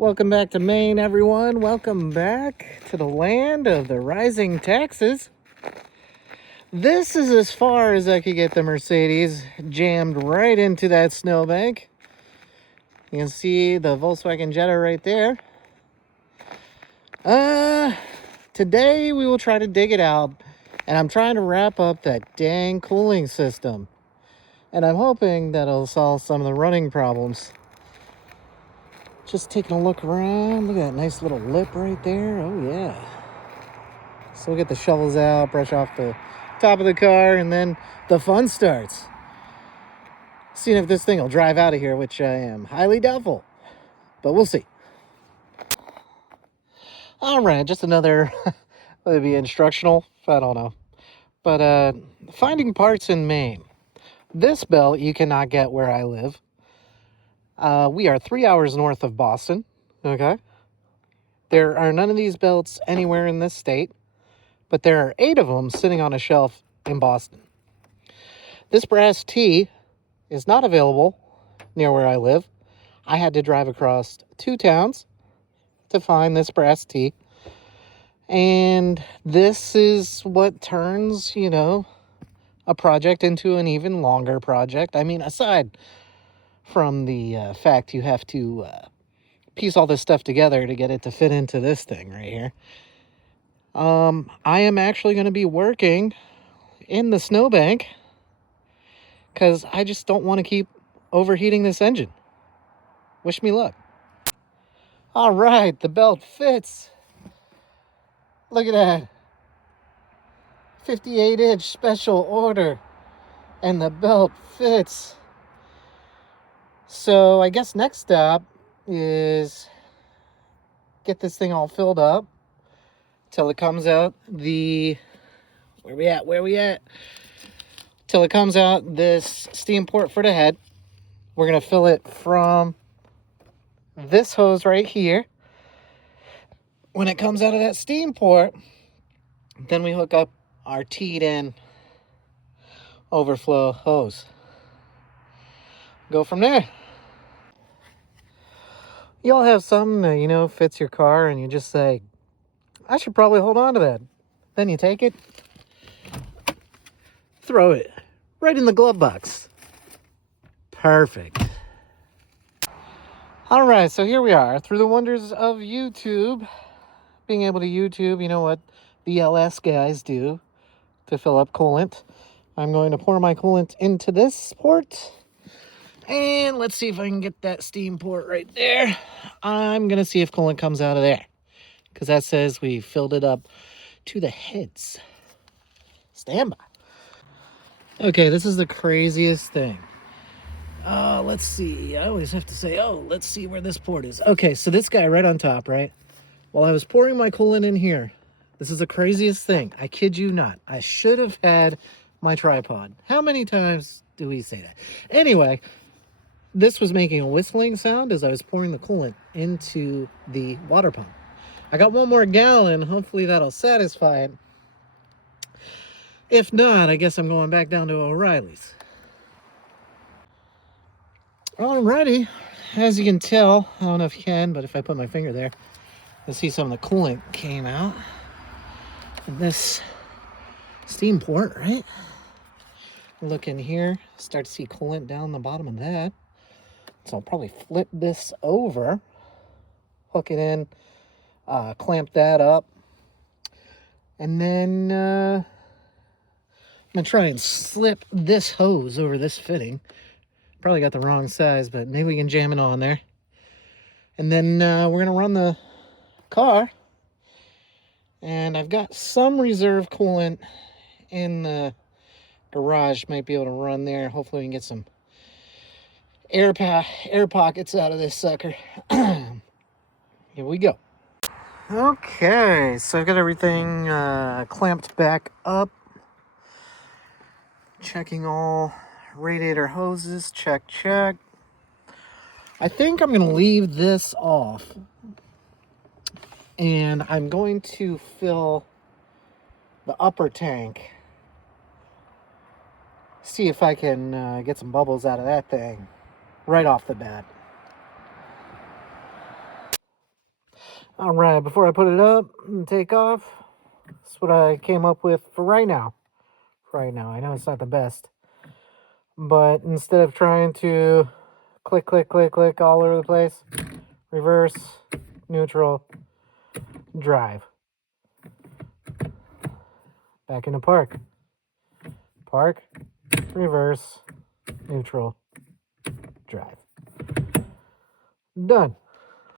Welcome back to Maine, everyone. Welcome back to the land of the rising taxes. This is as far as I could get the Mercedes jammed right into that snowbank. You can see the Volkswagen Jetta right there. Today we will try to dig it out, and I'm trying to wrap up that dang cooling system. And I'm hoping that it'll solve some of the running problems. Just taking a look around. Look at that nice little lip right there. Oh, yeah. So we'll get the shovels out, brush off the top of the car, and then the fun starts. Seeing if this thing will drive out of here, which I am highly doubtful. But we'll see. All right, just another, maybe instructional. I don't know. But finding parts in Maine. This belt you cannot get where I live. We are 3 hours north of Boston, okay? There are none of these belts anywhere in this state, but there are 8 of them sitting on a shelf in Boston. This brass tee is not available near where I live. I had to drive across 2 towns to find this brass tee. And this is what turns, a project into an even longer project. I mean, aside from the fact you have to piece all this stuff together to get it to fit into this thing right here. I am actually going to be working in the snowbank because I just don't want to keep overheating this engine. Wish me luck. All right, the belt fits. Look at that. 58-inch special order. And the belt fits. So I guess next step is get this thing all filled up till it comes out where we at? Till it comes out this steam port for the head. We're going to fill it from this hose right here. When it comes out of that steam port, then we hook up our teed in overflow hose. Go from there. You'll have something that, fits your car and you just say, I should probably hold on to that. Then you take it, throw it right in the glove box. Perfect. All right, so here we are through the wonders of YouTube. Being able to YouTube, what the LS guys do to fill up coolant. I'm going to pour my coolant into this port. And let's see if I can get that steam port right there. I'm going to see if coolant comes out of there, because that says we filled it up to the heads. Stand by. Okay, this is the craziest thing. Let's see. I always have to say, let's see where this port is. Okay, so this guy right on top, right? While I was pouring my coolant in here, this is the craziest thing. I kid you not. I should have had my tripod. How many times do we say that? Anyway, this was making a whistling sound as I was pouring the coolant into the water pump. I got 1 more gallon. Hopefully that'll satisfy it. If not, I guess I'm going back down to O'Reilly's. Alrighty. As you can tell, I don't know if you can, but if I put my finger there, you'll see some of the coolant came out. And this steam port, right? Look in here, start to see coolant down the bottom of that. So I'll probably flip this over, hook it in, clamp that up, and then I'm going to try and slip this hose over this fitting. Probably got the wrong size, but maybe we can jam it on there. And then we're going to run the car. And I've got some reserve coolant in the garage. Might be able to run there. Hopefully we can get some air pockets out of this sucker. Here we go. Okay, so I've got everything clamped back up. Checking all radiator hoses. Check. I think I'm going to leave this off. And I'm going to fill the upper tank. See if I can get some bubbles out of that thing right off the bat. All right, before I put it up and take off, that's what I came up with for right now. I know it's not the best, but instead of trying to click, click, click, click all over the place, reverse, neutral, drive. Back into park. Park, reverse, neutral, drive. Done.